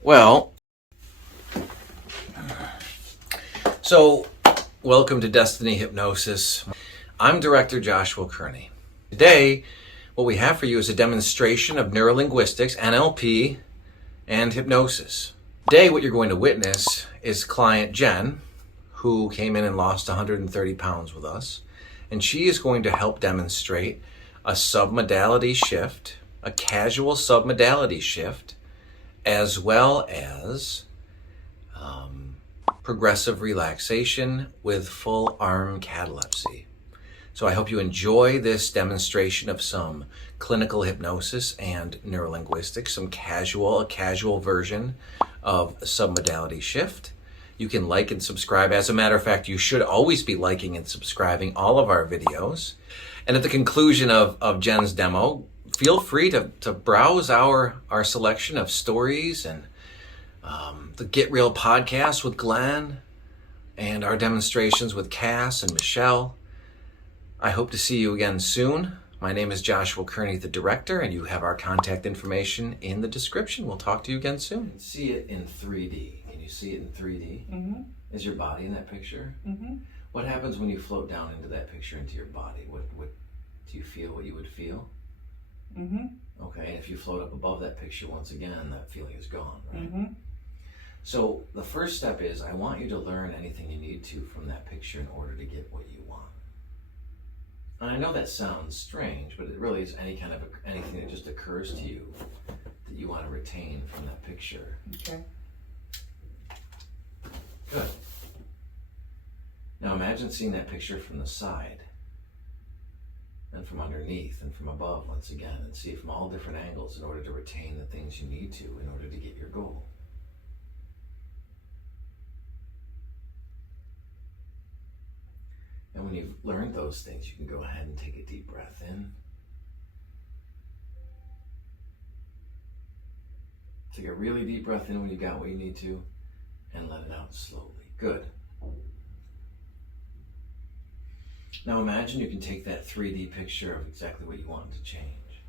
Well, so welcome to Destiny Hypnosis. I'm Director Joshua Kearney. Today, what we have for you is a demonstration of neurolinguistics, NLP, and hypnosis. Today, what you're going to witness is client Jen, who came in and lost 130 pounds with us, and she is going to help demonstrate a submodality shift, a casual submodality shift, as well as progressive relaxation with full arm catalepsy. So I hope you enjoy this demonstration of some clinical hypnosis and neurolinguistics, a casual version of submodality shift. You can like and subscribe. As a matter of fact, you should always be liking and subscribing all of our videos. And at the conclusion of Jen's demo, feel free to browse our selection of stories and the Get Real podcast with Glenn and our demonstrations with Cass and Michelle. I hope to see you again soon. My name is Joshua Kearney, the director, and you have our contact information in the description. We'll talk to you again soon. See it in 3D. Can you see it in 3D? Mm-hmm. Is your body in that picture? Mm-hmm. What happens when you float down into that picture, into your body? What do you feel what you would feel? Mm-hmm. Okay, and if you float up above that picture once again, that feeling is gone, right? Mm-hmm. So the first step is I want you to learn anything you need to from that picture in order to get what you want. And I know that sounds strange, but it really is anything that just occurs to you that you want to retain from that picture. Okay. Good. Now imagine seeing that picture from the side and from underneath and from above once again, and see it from all different angles in order to retain the things you need to in order to get your goal. And when you've learned those things, you can go ahead and take a deep breath in. Take a really deep breath in when you got what you need to, and let it out slowly. Good. Now imagine you can take that 3D picture of exactly what you want to change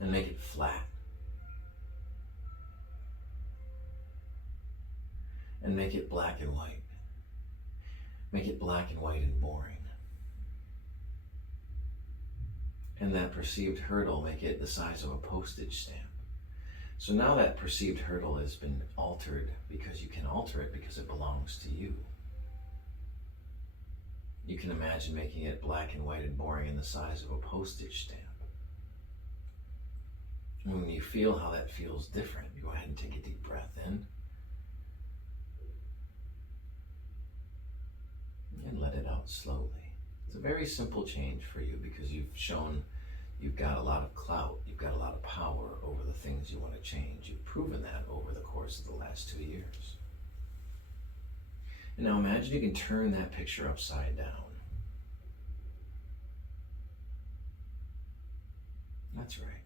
and make it flat. And make it black and white. Make it black and white and boring. And that perceived hurdle, make it the size of a postage stamp. So now that perceived hurdle has been altered because you can alter it because it belongs to you. You can imagine making it black and white and boring in the size of a postage stamp. And when you feel how that feels different, you go ahead and take a deep breath in. And let it out slowly. It's a very simple change for you because you've shown you've got a lot of clout, you've got a lot of power over the things you want to change. You've proven that over the course of the last 2 years. And now imagine you can turn that picture upside down. That's right.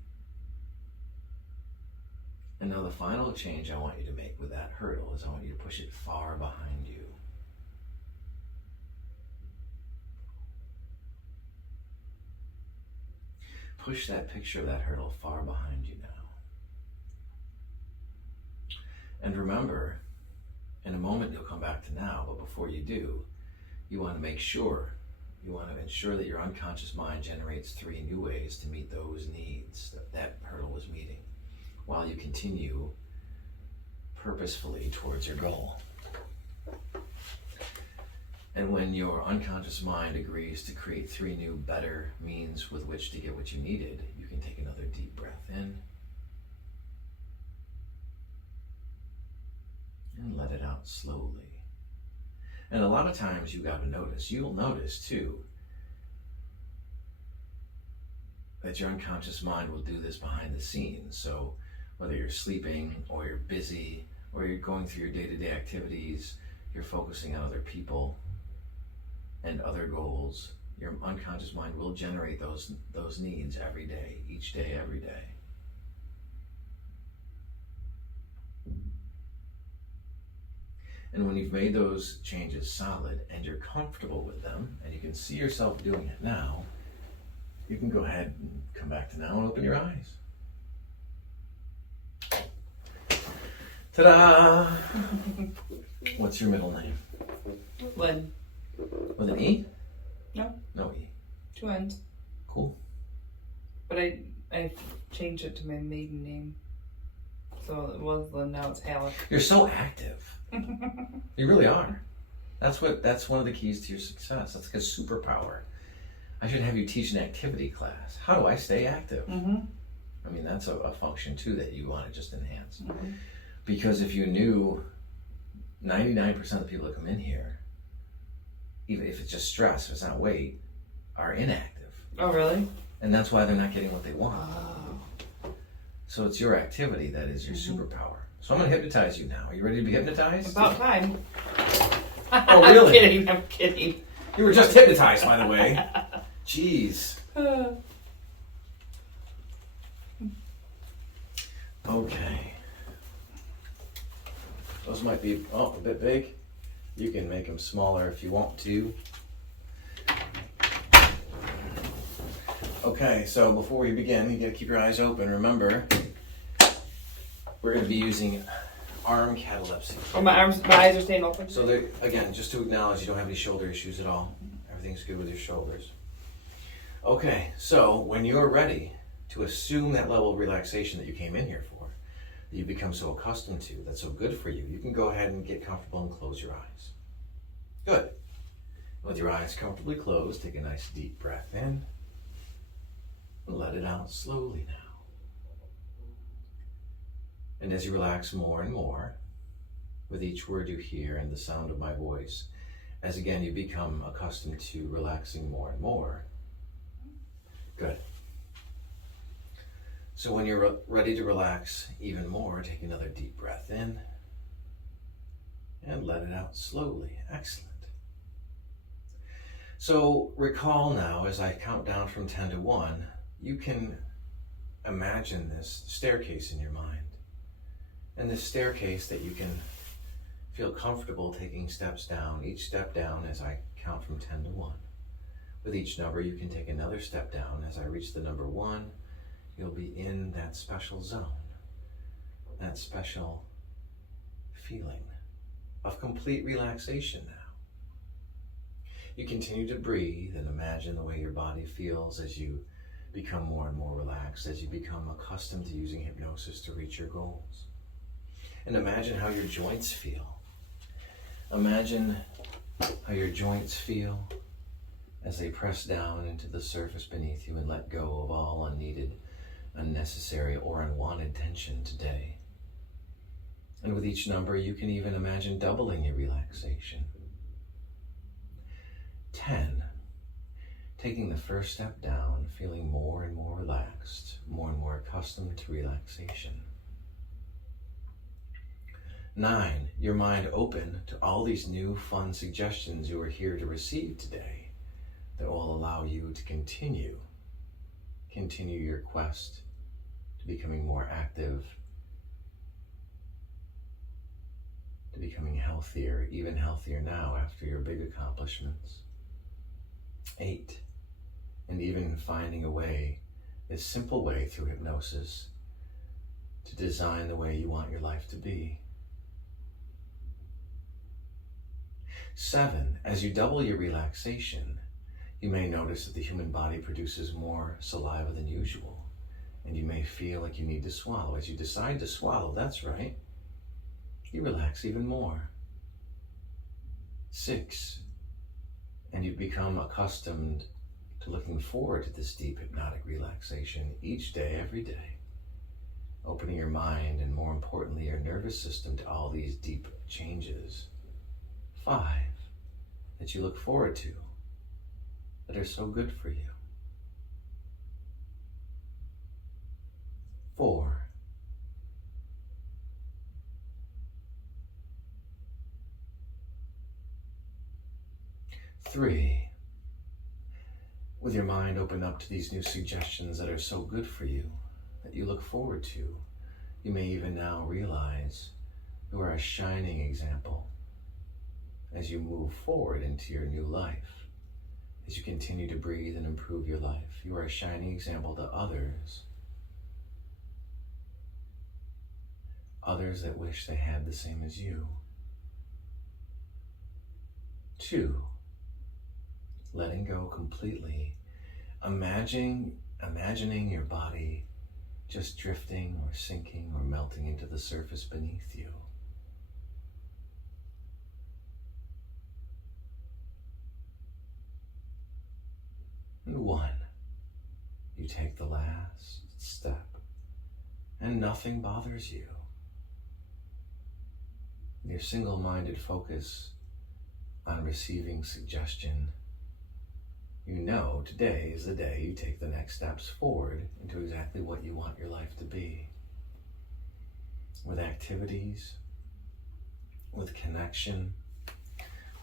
And now the final change I want you to make with that hurdle is I want you to push it far behind you. Push that picture of that hurdle far behind you now. And remember, in a moment you'll come back to now, but before you do, you want to ensure that your unconscious mind generates 3 new ways to meet those needs that hurdle was meeting, while you continue purposefully towards your goal. And when your unconscious mind agrees to create 3 new, better means with which to get what you needed, you can take another deep breath in and let it out slowly. And a lot of times you'll notice too, that your unconscious mind will do this behind the scenes. So whether you're sleeping or you're busy or you're going through your day-to-day activities, you're focusing on other people and other goals, your unconscious mind will generate those needs every day, each day, every day. And when you've made those changes solid and you're comfortable with them and you can see yourself doing it now, you can go ahead and come back to now and open your eyes. Ta-da! What's your middle name? Lynn. With an E? No. No E. 2 N's. Cool. But I changed it to my maiden name. So it was Lynn, now it's Halleck. You're so active. You really are. That's one of the keys to your success. That's like a superpower. I should have you teach an activity class. How do I stay active? Mm-hmm. I mean, that's a function too that you want to just enhance. Mm-hmm. Because if you knew 99% of the people that come in here, even if it's just stress, if it's not weight, are inactive. Oh, really? And that's why they're not getting what they want. Oh. So it's your activity that is your superpower. So I'm going to hypnotize you now. Are you ready to be hypnotized? About time. Oh, really? I'm kidding. You were just hypnotized, by the way. Jeez. Okay. Those might be a bit big. You can make them smaller if you want to. Okay, so before we begin, you gotta keep your eyes open. Remember, we're gonna be using arm catalepsy. Oh, my eyes are staying open. So again, just to acknowledge you don't have any shoulder issues at all. Everything's good with your shoulders. Okay, so when you're ready to assume that level of relaxation that you came in here for, that you've become so accustomed to, that's so good for you, you can go ahead and get comfortable and close your eyes. Good. With your eyes comfortably closed, take a nice deep breath in. And let it out slowly now. And as you relax more and more, with each word you hear and the sound of my voice, as again you become accustomed to relaxing more and more, good. So when you're ready to relax even more, take another deep breath in and let it out slowly. Excellent. So recall now, as I count down from 10 to 1, you can imagine this staircase in your mind. And this staircase that you can feel comfortable taking steps down, each step down as I count from 10 to 1. With each number, you can take another step down. As I reach the number 1, you'll be in that special zone, that special feeling of complete relaxation now. You continue to breathe and imagine the way your body feels as you become more and more relaxed, as you become accustomed to using hypnosis to reach your goals. And imagine how your joints feel. Imagine how your joints feel as they press down into the surface beneath you and let go of all unneeded, unnecessary, or unwanted tension today. And with each number, you can even imagine doubling your relaxation. 10. Taking the first step down, feeling more and more relaxed, more and more accustomed to relaxation. 9. Your mind open to all these new fun suggestions you are here to receive today that will allow you to continue your quest to becoming more active, to becoming healthier, even healthier now after your big accomplishments. 8. And even finding a way, this simple way through hypnosis, to design the way you want your life to be. 7. As you double your relaxation, you may notice that the human body produces more saliva than usual, and you may feel like you need to swallow. As you decide to swallow, that's right, you relax even more. 6. And you become accustomed to looking forward to this deep hypnotic relaxation each day, every day, opening your mind and, more importantly, your nervous system to all these deep changes. 5. That you look forward to, that are so good for you. 4. 3. With your mind open up to these new suggestions that are so good for you, that you look forward to, you may even now realize you are a shining example as you move forward into your new life. As you continue to breathe and improve your life, you are a shining example to others others that wish they had the same as you. 2, letting go completely, imagining your body just drifting or sinking or melting into the surface beneath you. And 1, you take the last step and nothing bothers you. Your single-minded focus on receiving suggestion. You know today is the day you take the next steps forward into exactly what you want your life to be. With activities, with connection,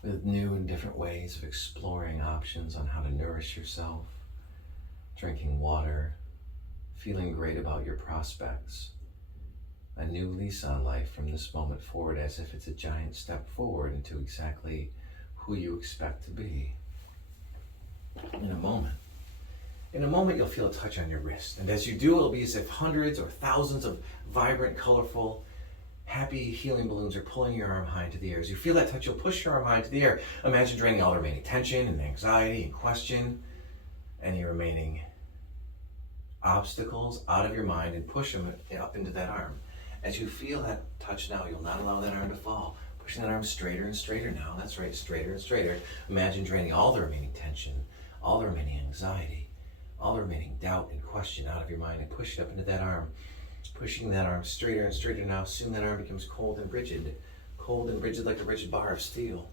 with new and different ways of exploring options on how to nourish yourself, drinking water, feeling great about your prospects, a new lease on life from this moment forward, as if it's a giant step forward into exactly who you expect to be. In a moment you'll feel a touch on your wrist, and as you do, it'll be as if hundreds or thousands of vibrant, colorful, happy healing balloons are pulling your arm high into the air. As you feel that touch, you'll push your arm high into the air. Imagine draining all the remaining tension and anxiety and question, any remaining obstacles out of your mind, and push them up into that arm. As you feel that touch now, you'll not allow that arm to fall. Pushing that arm straighter and straighter now. That's right, straighter and straighter. Imagine draining all the remaining tension, all the remaining anxiety, all the remaining doubt and question out of your mind, and push it up into that arm. Pushing that arm straighter and straighter now. Soon that arm becomes cold and rigid like a rigid bar of steel.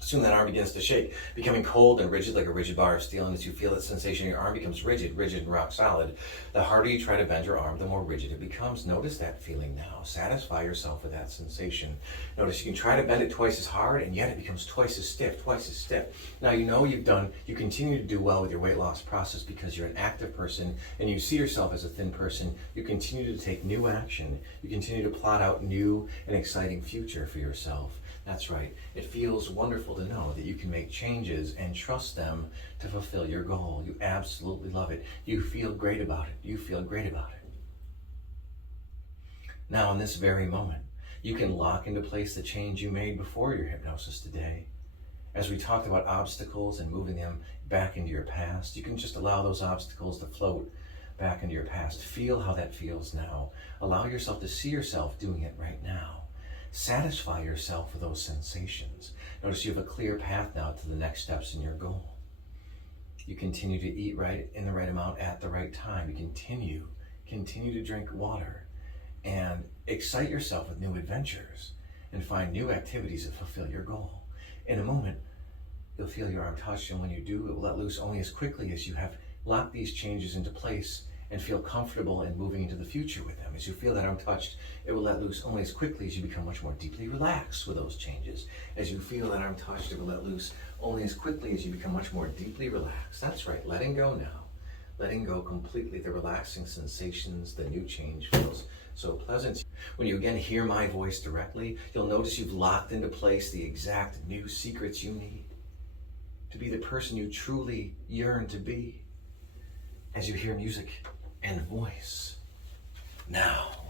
Soon that arm begins to shake, becoming cold and rigid like a rigid bar of steel. And as you feel that sensation, your arm becomes rigid and rock solid. The harder you try to bend your arm, the more rigid it becomes. Notice that feeling now. Satisfy yourself with that sensation. Notice you can try to bend it twice as hard, and yet it becomes twice as stiff. Now you know you continue to do well with your weight loss process because you're an active person and you see yourself as a thin person. You continue to take new action. You continue to plot out new and exciting future for yourself. That's right. It feels wonderful to know that you can make changes and trust them to fulfill your goal. You absolutely love it. You feel great about it. Now, in this very moment, you can lock into place the change you made before your hypnosis today. As we talked about obstacles and moving them back into your past, you can just allow those obstacles to float back into your past. Feel how that feels now. Allow yourself to see yourself doing it right now. Satisfy yourself with those sensations. Notice you have a clear path now to the next steps in your goal. You continue to eat right in the right amount at the right time. You continue to drink water and excite yourself with new adventures and find new activities that fulfill your goal. In a moment, you'll feel your arm touch, and when you do, it will let loose only as quickly as you have locked these changes into place and feel comfortable in moving into the future with them. As you feel that arm touched, it will let loose only as quickly as you become much more deeply relaxed with those changes. As you feel that arm touched, it will let loose only as quickly as you become much more deeply relaxed. That's right, letting go now. Letting go completely, the relaxing sensations, the new change feels so pleasant. When you again hear my voice directly, you'll notice you've locked into place the exact new secrets you need to be the person you truly yearn to be. As you hear music and voice now.